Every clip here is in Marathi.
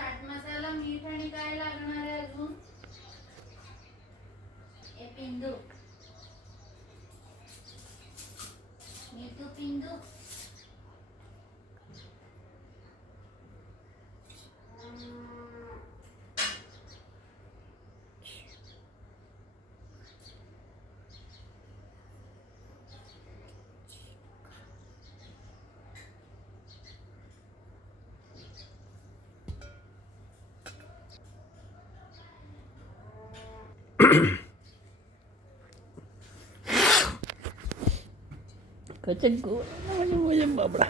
चाट मसाला, मीठ आणि काय लागणार आहे अजून? ए पिंदू, नीतू पिंदू, कचक मुझे बाबड़ा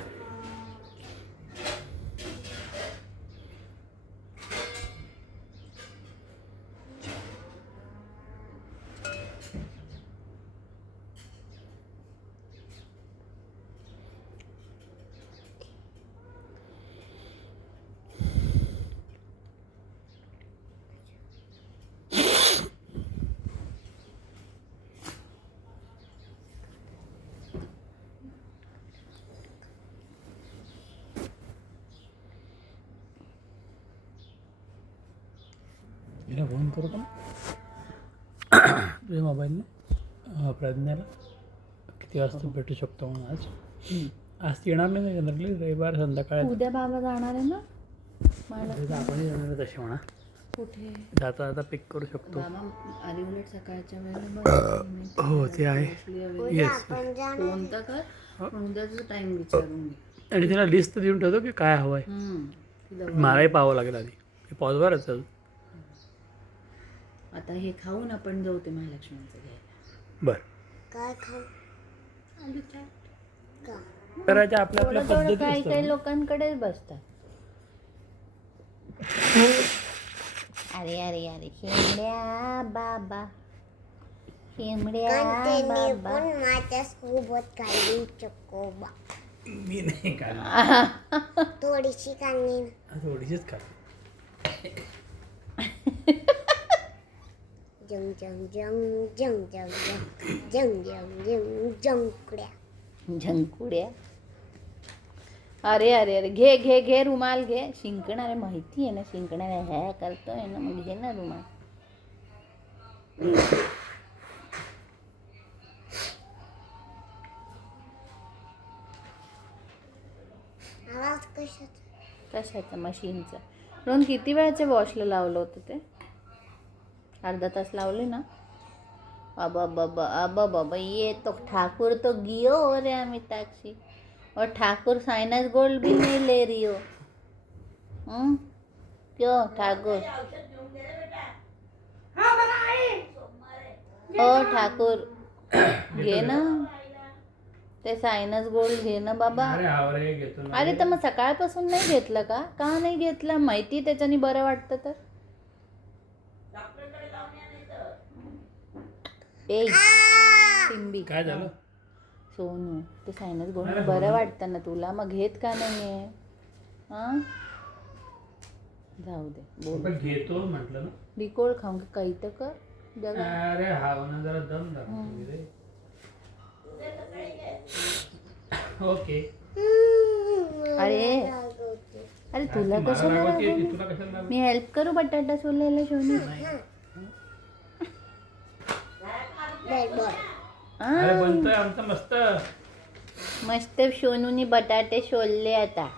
हिला फोन करू का तुझ्या मोबाईलने प्रज्ञाला किती वाजता भेटू शकतो म्हणून आज ती येणार नाही का जनरली रविवार संध्याकाळी उद्या बाबा जाणार आहे ना आपण येणार तसे म्हणा कुठे जाता जाता पिक करू शकतो बाबा आधी उलट सकाळच्या वेळेला हो ते आहे येस कोणता कर पण उद्याचा टाइम विचारून घे आणि तिला लिस्ट देऊन ठेवतो की काय हवं आहे मलाही पाहावं लागेल आधी हे पॉजवरच आहे आता हे खाऊन आपण जाऊ ते महालक्ष्मीचं घ्यायला बरं काय खाऊ आलू चाट का करायच्या आपल्या आपल्या पद्धती काही असतात काही लोकांकडेच बसतात अरे अरे अरे शेमड्या बाबा शेमड्या कंटिन्यू बाबा पण माझ्या सोबत काढली चकोबा मी नाही का थोडीशी काढली थोडीशीच का जंग जंग जंग जंग जंग जंग जंग जंग जंगड्या झंकुड्या अरे अरे अरे घे घे घे रुमाल घे शिंकणारे माहिती आहे ना शिंकणारे ह्या करतोय ना मग घे ना रुमाल आवाज कशाचा कशाचं मशीनचं म्हणून किती वेळाचे वॉशला लावलं होतं ते अर्धा तास लावले ना अबा बाबा अबा बाबा ये तो ठाकुर तो गियो हो रे अमिताक्षी और ठाकुर साइनस गोल्ड भी नहीं ले रही हो क्यों ठाकुर ओ ठाकुर घे ना ते सायनस गोल्ड घे ना बाबा अरे तर मग सकाळपासून नाही घेतलं का नाही घेतलं माहिती त्याच्यानी बरं वाटतं तर ए टिंबी काय झालं सोनू ते सायनस गोल्ड बरं वाटतं ना तुला मग घेत का नाही आहे हां जाऊ दे बोल घेतो म्हटलं ना बिकोळ खाऊन काही तर कर जगा अरे हा ना जरा दम दाखव रे ओके अरे अरे तुला कशाला रागवली? तुला कशाला लागलं? मी हेल्प करू बटाटा सोलायला सोनू बॅट बॉल अरे बनतोय आमचं मस्त मस्त सोनूनी बटाटे सोलले आता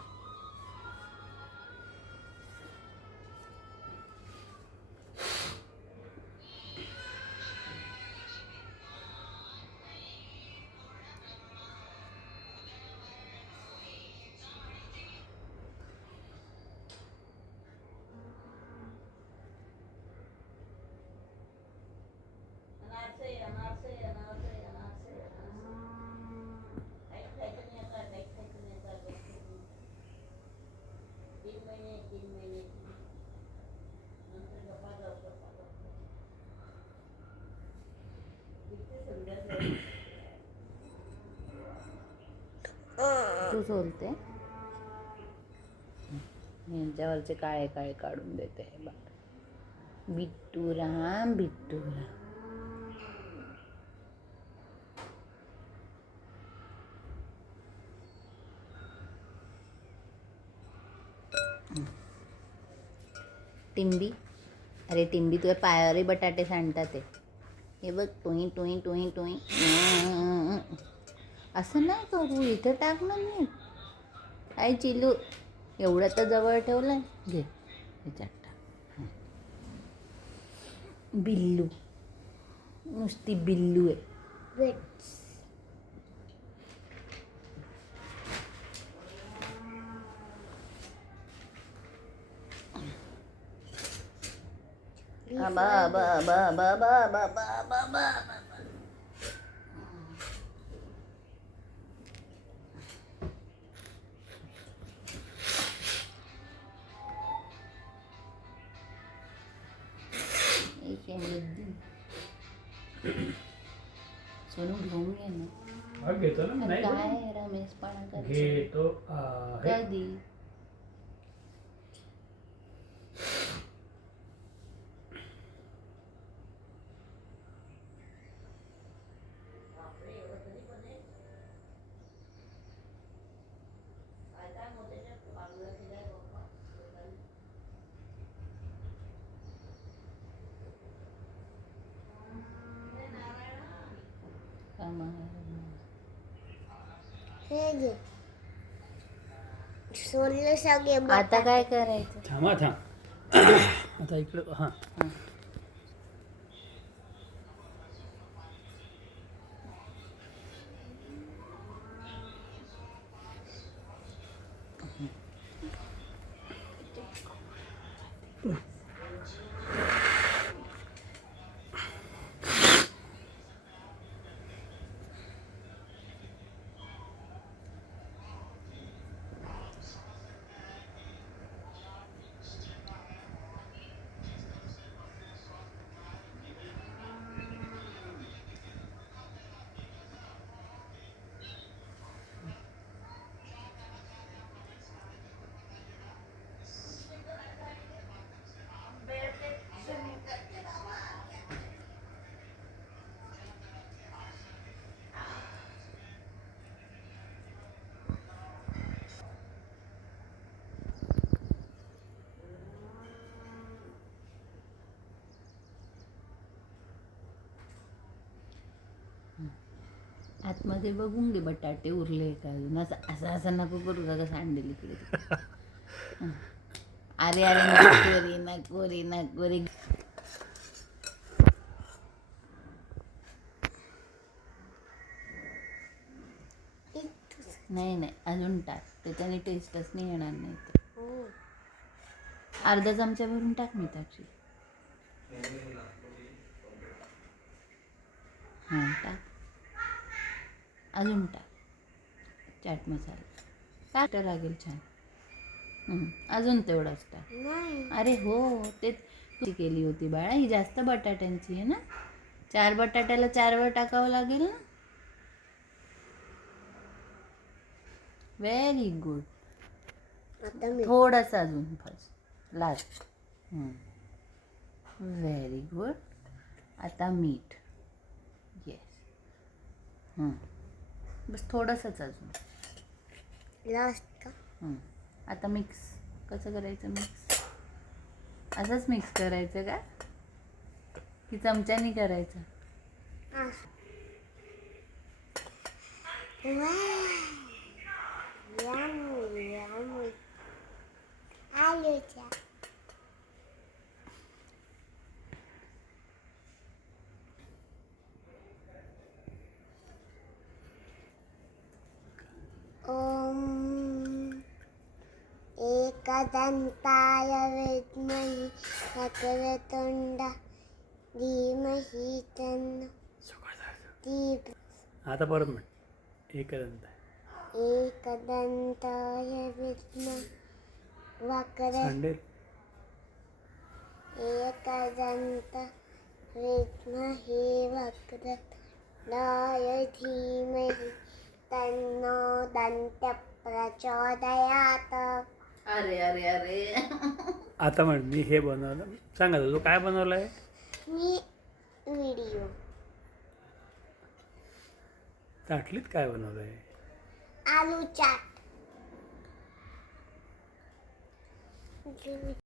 तू सोलते यांच्यावरचे काळे काळे काढून देते हे बघ बिट्टू राम बिट्टू राम टिंबी, अरे टिंबी तुझ्या पायावरही बटाटे सांडतात ते. हे बघ, टुई टुई टुई टुई. असं नाही करू, इथं टाक ना नीट. काय चिलू, एवढं तर जवळ ठेवलंय, घे ह्याच्यात टाक. बिल्लू, नुसती बिल्लू आहे. Bits. आबा आबा आबा आबा आबा आबा आबा आबा आबा आबा. एक आहे सोनू घेऊन घे ना. घेतो ना, नाही काय रमेशपणा करतो घेतो कधी. हे घे. सोडलं सगळे आता बटाटे. काय करायचं. थांबा आता इकडं हां. आतमध्ये बघून घे बटाटे उरले का अजून. असं असं असं नको करू का सांडेल इकडे तिकडे. अरे अरे नकोरी नकोरी नकोरी. नाही नाही अजून टाक, त्याच्याने टेस्टच नाही येणार नाही तर. हो. अर्धा चमचा भरून टाक मिठाची. हां टाक, अजून टाक चाट मसाला. टाक तर लागेल छान. अजून तेवढाच टाक. नाही. अरे हो, ते तुझी केली होती बाळा, ही जास्त बटाट्यांची आहे ना. 4 बटाट्याला 4 वेळ टाकावं लागेल ना. Very good. आता मी थोडंसं अजून फर्स्ट लास्ट. Very good. आता मीठ. येस. बस थोडंसंच अजून. लास्ट का? आता मिक्स कसं करायचं. मिक्स असंच मिक्स करायचं का की चमच्यानी करायचं. हा. वाह. Yummy, yummy. आलूच्या. एकदन्ताय विद्महे वक्रतुंड धीमहि तन्नो दीप. आता परत म्हण एकदंत. एकदन्ताय विद्महे सांडेल. एकदन्त विद्महे वक्रतुंडाय धीमहि तन्नो दन्त्य प्रचोदयात्. अरे अरे अरे. आता म्हण मी हे बनवलं. सांगा तू काय बनवलं आहे. मी व्हिडिओ ताटलीत काय बनवलं आहे. आलू चाट.